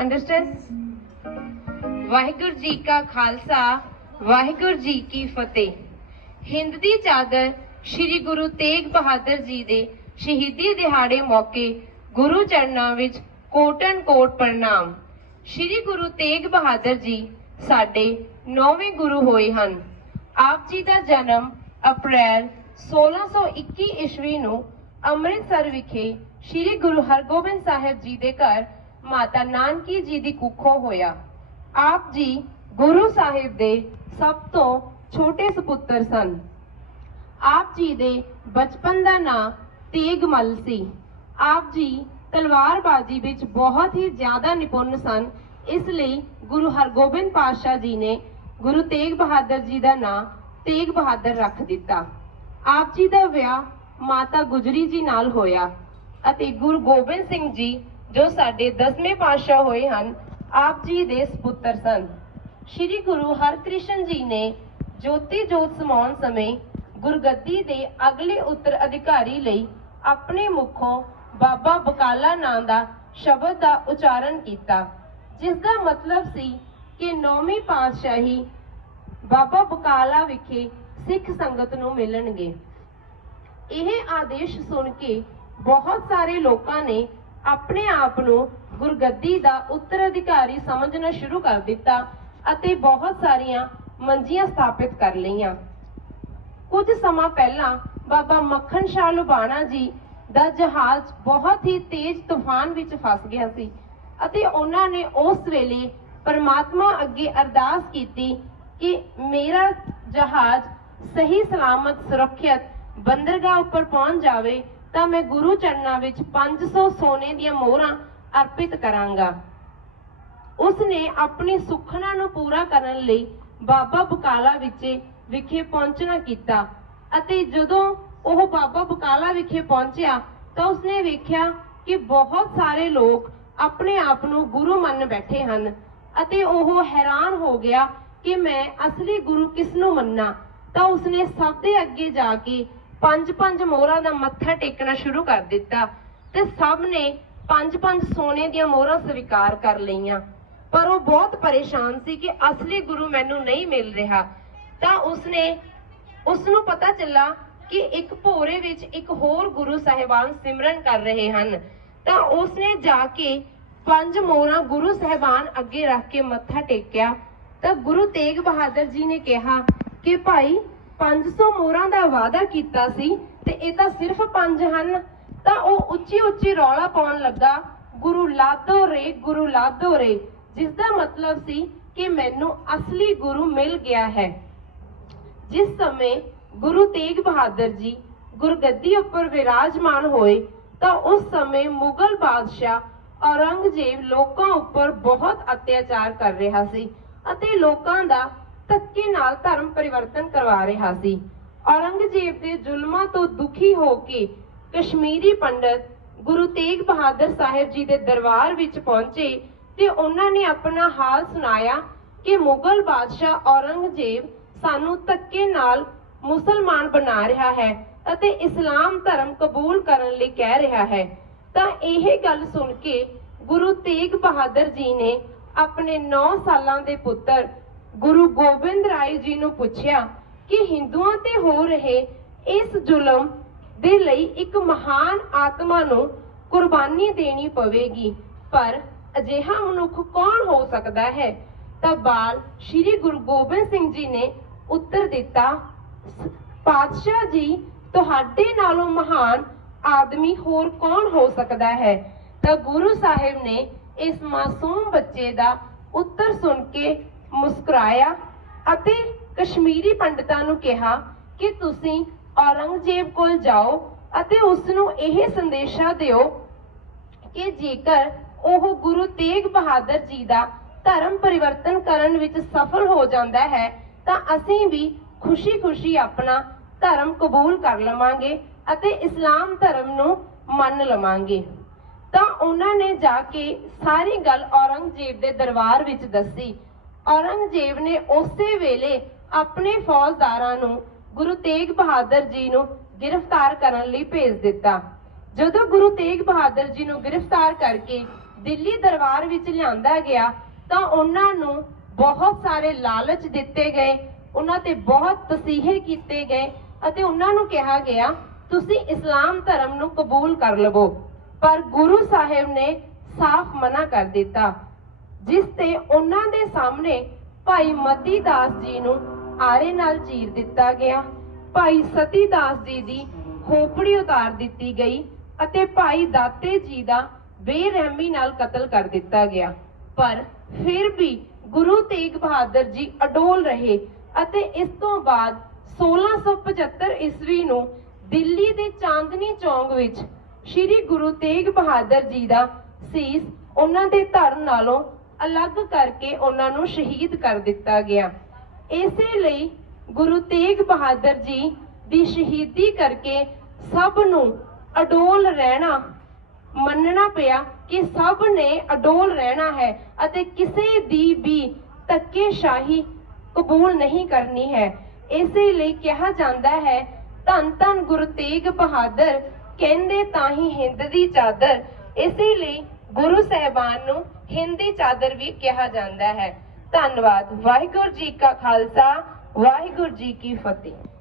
Understand Waheguru ji ਕਾ ਖਾਲਸਾ, ਵਾਹਿਗੁਰੂ ਜੀ ਕੀ ਫਤਿਹ। ਹਿੰਦ ਦੀ ਚਾਦਰ ਸ੍ਰੀ ਗੁਰੂ ਤੇਗ ਬਹਾਦਰ ਜੀ ਦੇ ਸ਼ਹੀਦੀ ਦਿਹਾੜੇ ਮੌਕੇ ਗੁਰੂ ਚਰਨਾਂ ਵਿੱਚ ਕੋਟਨ ਕੋਟ ਪ੍ਰਣਾਮ। ਸ੍ਰੀ ਗੁਰੂ ਤੇਗ ਬਹਾਦਰ ਜੀ ਸਾਡੇ ਨੌਵੇਂ ਗੁਰੂ ਹੋਏ ਹਨ। ਆਪ ਜੀ ਦਾ ਜਨਮ ਅਪ੍ਰੈਲ 1621 ਈਸਵੀ ਨੂੰ ਅੰਮ੍ਰਿਤਸਰ ਵਿਖੇ ਸ੍ਰੀ ਗੁਰੂ ਹਰਗੋਬਿੰਦ ਸਾਹਿਬ ਜੀ ਦੇ ਘਰ ਮਾਤਾ ਨਾਨਕੀ ਜੀ ਦੀ ਕੁੱਖੋਂ ਹੋਇਆ। ਆਪ ਜੀ ਗੁਰੂ ਸਾਹਿਬ ਦੇ ਸਭ ਤੋਂ ਛੋਟੇ ਸੁਪੁੱਤਰ ਸਨ। ਆਪ ਜੀ ਦੇ ਬਚਪਨ ਦਾ ਨਾਂ ਤੇਗਮਲ ਸੀ। ਆਪ ਜੀ ਤਲਵਾਰਬਾਜ਼ੀ ਵਿੱਚ ਬਹੁਤ ਹੀ ਜ਼ਿਆਦਾ ਨਿਪੁੰਨ ਸਨ। ਇਸ ਲਈ ਗੁਰੂ ਹਰਗੋਬਿੰਦ ਪਾਤਸ਼ਾਹ ਜੀ ਨੇ ਗੁਰੂ ਤੇਗ ਬਹਾਦਰ ਜੀ ਦਾ ਨਾਂ ਤੇਗ ਬਹਾਦਰ ਰੱਖ ਦਿੱਤਾ। ਆਪ ਜੀ ਦਾ ਵਿਆਹ ਮਾਤਾ ਗੁਜਰੀ ਜੀ ਨਾਲ ਹੋਇਆ ਅਤੇ ਗੁਰੂ ਗੋਬਿੰਦ ਸਿੰਘ ਜੀ ਜੋ ਸਾਡੇ ਦਸਵੇਂ ਪਾਤਸ਼ਾਹ ਹੋਏ ਹਨ, ਆਪ ਜੀ ਦੇ ਸੁਪੁੱਤਰ ਸਨ। ਸ਼੍ਰੀ ਗੁਰੂ ਹਰਕ੍ਰਿਸ਼ਨ ਜੀ ਨੇ ਜੋਤੀ ਜੋਤ ਸਮਾਉਣ ਸਮੇਂ ਗੁਰਗੱਦੀ ਦੇ ਅਗਲੇ ਉੱਤਰ ਅਧਿਕਾਰੀ ਲਈ ਆਪਣੇ ਮੁਖੋਂ ਬਾਬਾ ਬਕਾਲਾ ਨਾਂ ਦਾ ਸ਼ਬਦ ਦਾ ਉਚਾਰਨ ਕੀਤਾ ਜਿਸ ਦਾ ਮਤਲਬ ਸੀ ਕਿ ਨੌਵੀਂ ਪਾਤਸ਼ਾਹੀ ਬਾਬਾ ਬਕਾਲਾ ਵਿਖੇ ਸਿੱਖ ਸੰਗਤ ਨੂੰ ਮਿਲਣਗੇ। ਇਹ ਆਦੇਸ਼ ਸੁਣ ਕੇ ਬਹੁਤ ਸਾਰੇ ਲੋਕਾਂ ਨੇ ਆਪਣੇ ਆਪ ਨੂੰ ਗੁਰਗੱਦੀ ਦਾ ਉੱਤਰਾਧਿਕਾਰੀ ਸਮਝਣਾ ਸ਼ੁਰੂ ਕਰ ਦਿੱਤਾ ਅਤੇ ਬਹੁਤ ਸਾਰੀਆਂ ਮੰਜੀਆਂ ਸਥਾਪਿਤ ਕਰ ਲਈਆਂ। ਕੁਝ ਸਮਾਂ ਪਹਿਲਾਂ ਬਾਬਾ ਮੱਖਣ ਸ਼ਾਹ ਲੁਬਾਣਾ ਜੀ ਦਾ ਜਹਾਜ਼ ਬਹੁਤ ਹੀ ਤੇਜ਼ ਤੂਫਾਨ ਵਿੱਚ ਫਸ ਗਿਆ ਸੀ ਅਤੇ ਉਹਨਾਂ ਨੇ ਉਸ ਵੇਲੇ ਪਰਮਾਤਮਾ ਅੱਗੇ ਅਰਦਾਸ ਕੀਤੀ ਕਿ ਮੇਰਾ ਜਹਾਜ਼ ਸਹੀ ਸਲਾਮਤ, ਸੁਰੱਖਿਅਤ ਬੰਦਰਗਾਹ ਉੱਪਰ ਪਹੁੰਚ ਜਾਵੇ ਤਾਂ ਮੈਂ ਗੁਰੂ ਚਰਨਾਂ ਵਿੱਚ 500 ਸੋਨੇ ਦੀਆਂ ਮੋਹਰਾਂ ਅਰਪਿਤ ਕਰਾਂਗਾ। ਉਸ ਨੇ ਆਪਣੀ ਸੁਖਨਾ ਨੂੰ ਪੂਰਾ ਕਰਨ ਲਈ ਬਾਬਾ ਬਕਾਲਾ ਵਿਖੇ ਵਿਖੇ ਪਹੁੰਚਣਾ ਕੀਤਾ ਅਤੇ ਜਦੋਂ ਉਹ ਬਾਬਾ ਬਕਾਲਾ ਵਿਖੇ ਪਹੁੰਚਿਆ ਤਾਂ ਉਸਨੇ ਵੇਖਿਆ ਕਿ ਬਹੁਤ ਸਾਰੇ ਲੋਕ ਆਪਣੇ ਆਪ ਨੂੰ ਗੁਰੂ ਮੰਨ ਬੈਠੇ ਹਨ ਅਤੇ ਉਹ ਹੈਰਾਨ ਹੋ ਗਿਆ ਕਿ ਮੈਂ ਅਸਲੀ ਗੁਰੂ ਕਿਸ ਨੂੰ ਮੰਨਾਂ। ਤਾਂ ਉਸਨੇ ਸਭ ਦੇ ਅੱਗੇ ਜਾ ਕੇ ਪੰਜ ਪੰਜ ਮੋਹਰਾਂ ਦਾ ਮੱਥਾ ਟੇਕਣਾ ਸ਼ੁਰੂ ਕਰ ਦਿੱਤਾ ਤੇ ਸਭ ਨੇ ਪੰਜ ਪੰਜ ਸੋਨੇ ਦੀਆਂ ਮੋਹਰਾਂ ਸਵੀਕਾਰ ਕਰ ਲਈਆਂ। ਪਰ ਉਹ ਬਹੁਤ ਪਰੇਸ਼ਾਨ ਸੀ ਕਿ ਅਸਲੀ ਗੁਰੂ ਮੈਨੂੰ ਨਹੀਂ ਮਿਲ ਰਿਹਾ। ਤਾਂ ਉਸਨੇ ਉਸ ਨੂੰ ਪਤਾ ਚੱਲਾ ਕਿ ਇੱਕ ਭੋਰੇ ਵਿੱਚ ਇੱਕ ਹੋਰ ਗੁਰੂ ਸਾਹਿਬਾਨ ਸਿਮਰਨ ਕਰ ਰਹੇ ਹਨ। ਤਾਂ ਉਸਨੇ ਜਾ ਕੇ ਪੰਜ ਮੋਹਰਾਂ ਗੁਰੂ ਸਾਹਿਬਾਨ ਅੱਗੇ ਰੱਖ ਕੇ ਮੱਥਾ ਟੇਕਿਆ। ਤਾਂ ਗੁਰੂ ਤੇਗ ਬਹਾਦਰ ਜੀ ਨੇ ਕਿਹਾ ਕਿ ਭਾਈ 500 ਮੋਹਰਾਂ ਦਾ ਵਾਅਦਾ ਕੀਤਾ ਸੀ ਤੇ ਇਹ ਤਾਂ ਸਿਰਫ ਪੰਜ ਹਨ। ਤਾਂ ਉਹ ਉੱਚੀ ਉੱਚੀ ਰੌਲਾ ਪਾਉਣ ਲੱਗਾ, ਗੁਰੂ ਲਾਦੋ ਰੇ, ਗੁਰੂ ਲਾਦੋ ਰੇ। ਜਿਸ ਦਾ ਮਤਲਬ ਸੀ ਕਿ ਮੈਨੂੰ ਅਸਲੀ ਗੁਰੂ ਮਿਲ ਗਿਆ ਹੈ। ਜਿਸ ਸਮੇਂ ਗੁਰੂ ਤੇਗ ਬਹਾਦਰ ਜੀ ਗੁਰਗੱਦੀ ਉੱਪਰ ਵਿਰਾਜਮਾਨ ਹੋਏ, ਤਾਂ ਉਸ ਸਮੇਂ ਮੁਗਲ ਬਾਦਸ਼ਾਹ ਔਰੰਗਜ਼ੇਬ ਲੋਕਾਂ ਉੱਪਰ ਬਹੁਤ ਅਤਿਆਚਾਰ ਕਰ ਰਿਹਾ ਸੀ ਅਤੇ ਲੋਕਾਂ ਦਾ ਧੱਕੇ ਨਾਲ ਧਰਮ ਪਰਿਵਰਤਨ ਕਰਵਾ ਰਿਹਾ ਸੀ। ਔਰੰਗਜ਼ੇਬ ਦੇ ਜ਼ੁਲਮਾਂ ਤੋਂ ਦੁਖੀ ਹੋ ਕੇ ਕਸ਼ਮੀਰੀ ਪੰਡਤ ਗੁਰੂ ਤੇਗ ਬਹਾਦਰ ਸਾਹਿਬ ਜੀ ਦੇ ਦਰਬਾਰ ਵਿੱਚ ਪਹੁੰਚੇ ਤੇ ਉਹਨਾਂ ਨੇ ਆਪਣਾ ਹਾਲ ਸੁਣਾਇਆ ਕਿ ਮੁਗਲ ਬਾਦਸ਼ਾਹ ਔਰੰਗਜ਼ੇਬ ਸਾਨੂੰ ਧੱਕੇ ਨਾਲ ਮੁਸਲਮਾਨ ਬਣਾ ਰਿਹਾ ਹੈ ਅਤੇ ਇਸਲਾਮ ਧਰਮ ਕਬੂਲ ਕਰਨ ਲਈ ਕਹਿ ਰਿਹਾ ਹੈ। ਤਾਂ ਇਹ ਗੱਲ ਸੁਣ ਕੇ ਗੁਰੂ ਤੇਗ ਬਹਾਦਰ ਜੀ ਨੇ ਆਪਣੇ 9 ਸਾਲਾਂ ਦੇ ਪੁੱਤਰ ਗੁਰੂ ਗੋਬਿੰਦ ਰਾਏ ਜੀ ਨੂੰ ਪੁੱਛਿਆ ਕਿ ਹਿੰਦੂਆਂ ਤੇ ਹੋ ਰਹੇ ਇਸ ਜ਼ੁਲਮ ਦੇ ਲਈ ਇੱਕ ਮਹਾਨ ਆਤਮਾ ਨੂੰ ਕੁਰਬਾਨੀ ਦੇਣੀ ਪਵੇਗੀ, ਪਰ ਅਜਿਹਾ ਮਨੁੱਖ ਕੌਣ ਹੋ ਸਕਦਾ ਹੈ? ਤਾਂ ਬਾਲ ਸ਼੍ਰੀ ਗੁਰੂ ਗੋਬਿੰਦ ਸਿੰਘ ਜੀ ਨੇ ਉੱਤਰ ਦਿੱਤਾ ਪਾਤਸ਼ਾਹ ਜੀ, ਤੁਹਾਡੇ ਨਾਲੋਂ ਮਹਾਨ ਆਦਮੀ ਹੋਰ ਕੌਣ ਹੋ ਸਕਦਾ ਹੈ? ਤਾਂ ਗੁਰੂ ਸਾਹਿਬ ਨੇ ਇਸ ਮਾਸੂਮ ਬੱਚੇ ਦਾ ਉੱਤਰ ਸੁਣ ਕੇ ਮੁਸਕਰਾਇਆ ਅਤੇ ਕਸ਼ਮੀਰੀ ਪੰਡਤਾਂ ਨੂੰ ਕਿਹਾ ਕਿ ਤੁਸੀਂ ਔਰੰਗਜ਼ੇਬ ਕੋਲ ਜਾਓ ਅਤੇ ਉਸ ਨੂੰ ਇਹ ਸੰਦੇਸ਼ਾ ਦਿਓ ਕਿ ਜੇਕਰ ਉਹ ਗੁਰੂ ਤੇਗ ਬਹਾਦਰ ਜੀ ਦਾ ਧਰਮ ਪਰਿਵਰਤਨ ਕਰਨ ਵਿੱਚ ਸਫਲ ਹੋ ਜਾਂਦਾ ਹੈ, ਤਾਂ ਅਸੀਂ ਵੀ ਖੁਸ਼ੀ-ਖੁਸ਼ੀ ਆਪਣਾ ਧਰਮ ਕਬੂਲ ਕਰ ਲਵਾਂਗੇ ਅਤੇ ਇਸਲਾਮ ਧਰਮ ਨੂੰ ਮੰਨ ਲਵਾਂਗੇ। ਤਾਂ ਉਹਨਾਂ ਨੇ ਜਾ ਕੇ ਸਾਰੀ ਗੱਲ ਔਰੰਗਜ਼ੇਬ ਦੇ ਦਰਬਾਰ ਵਿੱਚ ਦੱਸੀ ਔਰੰਗਜ਼ੇਬ ਨੇ ਉਸੇ ਵੇਲੇ ਆਪਣੇ ਫੌਜਦਾਰਾਂ ਨੂੰ ਗੁਰੂ ਤੇਗ ਬਹਾਦਰ ਜੀ ਨੂੰ ਗ੍ਰਿਫਤਾਰ ਕਰਨ ਲਈ ਭੇਜ ਦਿੱਤਾ। ਜਦੋਂ ਗੁਰੂ ਤੇਗ ਬਹਾਦਰ ਜੀ ਨੂੰ ਗ੍ਰਿਫਤਾਰ ਕਰਕੇ ਦਿੱਲੀ ਦਰਬਾਰ ਵਿੱਚ ਲਿਆਂਦਾ ਗਿਆ, ਤਾਂ ਉਹਨਾਂ ਨੂੰ ਬਹੁਤ ਸਾਰੇ ਲਾਲਚ ਦਿੱਤੇ ਗਏ, ਉਹਨਾਂ ਤੇ ਬਹੁਤ ਤਸੀਹੇ ਕੀਤੇ ਗਏ ਅਤੇ ਉਹਨਾਂ ਨੂੰ ਕਿਹਾ ਗਿਆ, ਤੁਸੀਂ ਇਸਲਾਮ ਧਰਮ ਨੂੰ ਕਬੂਲ ਕਰ ਲਵੋ। ਪਰ ਗੁਰੂ ਸਾਹਿਬ ਨੇ ਸਾਫ਼ ਮਨਾ ਕਰ ਦਿੱਤਾ। ਜਿਸ ਤੇ ਉਹਨਾਂ ਦੇ ਸਾਹਮਣੇ ਭਾਈ ਮਤੀ ਦਾਸ ਜੀ ਨੂੰ ਆਰੇ ਨਾਲ ਚੀਰ ਦਿੱਤਾ ਗਿਆ। ਭਾਈ ਸਤੀ ਦਾਸ ਜੀ ਦੀ ਖੋਪੜੀ ਉਤਾਰ ਦਿੱਤੀ ਗਈ ਅਤੇ ਭਾਈ ਦਾਤੇ ਜੀ ਦਾ ਬੇਰਹਿਮੀ ਨਾਲ ਕਤਲ ਕਰ ਦਿੱਤਾ ਗਿਆ। ਪਰ ਫਿਰ ਵੀ ਗੁਰੂ ਤੇਗ ਬਹਾਦਰ ਜੀ ਅਡੋਲ ਰਹੇ ਅਤੇ ਇਸ ਤੋਂ ਬਾਅਦ 1675 ਈਸਵੀ ਨੂੰ ਦਿੱਲੀ ਦੇ ਚਾਂਦਨੀ ਚੌਂਕ ਵਿੱਚ ਸ੍ਰੀ ਗੁਰੂ ਤੇਗ ਬਹਾਦਰ ਜੀ ਦਾ ਸੀਸ ਉਹਨਾਂ ਦੇ ਧੜ ਨਾਲੋਂ ਅਲੱਗ ਕਰਕੇ ਉਹਨਾਂ ਨੂੰ ਸ਼ਹੀਦ ਕਰ ਦਿੱਤਾ ਗਿਆ। ਇਸੇ ਲਈ ਗੁਰੂ ਤੇਗ ਬਹਾਦਰ ਜੀ ਦੀ ਸ਼ਹੀਦੀ ਕਰਕੇ ਸਭ ਨੂੰ ਅਡੋਲ ਰਹਿਣਾ ਮੰਨਣਾ ਪਿਆ ਕਿ ਸਭ ਨੇ ਅਡੋਲ ਰਹਿਣਾ ਹੈ ਅਤੇ ਕਿਸੇ ਦੀ ਵੀ ਧੱਕੇਸ਼ਾਹੀ ਕਬੂਲ ਨਹੀਂ ਕਰਨੀ ਹੈ। ਇਸੇ ਲਈ ਕਿਹਾ ਜਾਂਦਾ ਹੈ, ਧੰਨ ਧੰਨ ਗੁਰੂ ਤੇਗ ਬਹਾਦਰ, ਕਹਿੰਦੇ ਤਾਂ ਹੀ ਹਿੰਦ ਦੀ ਚਾਦਰ। ਇਸੇ ਲਈ ਗੁਰੂ ਸਾਹਿਬਾਨ ਨੂੰ ਹਿੰਦੀ ਚਾਦਰ ਵੀ ਕਿਹਾ ਜਾਂਦਾ ਹੈ। ਧੰਨਵਾਦ। ਵਾਹਿਗੁਰੂ ਜੀ ਕਾ ਖਾਲਸਾ, ਵਾਹਿਗੁਰੂ ਜੀ ਕੀ ਫਤਿਹ।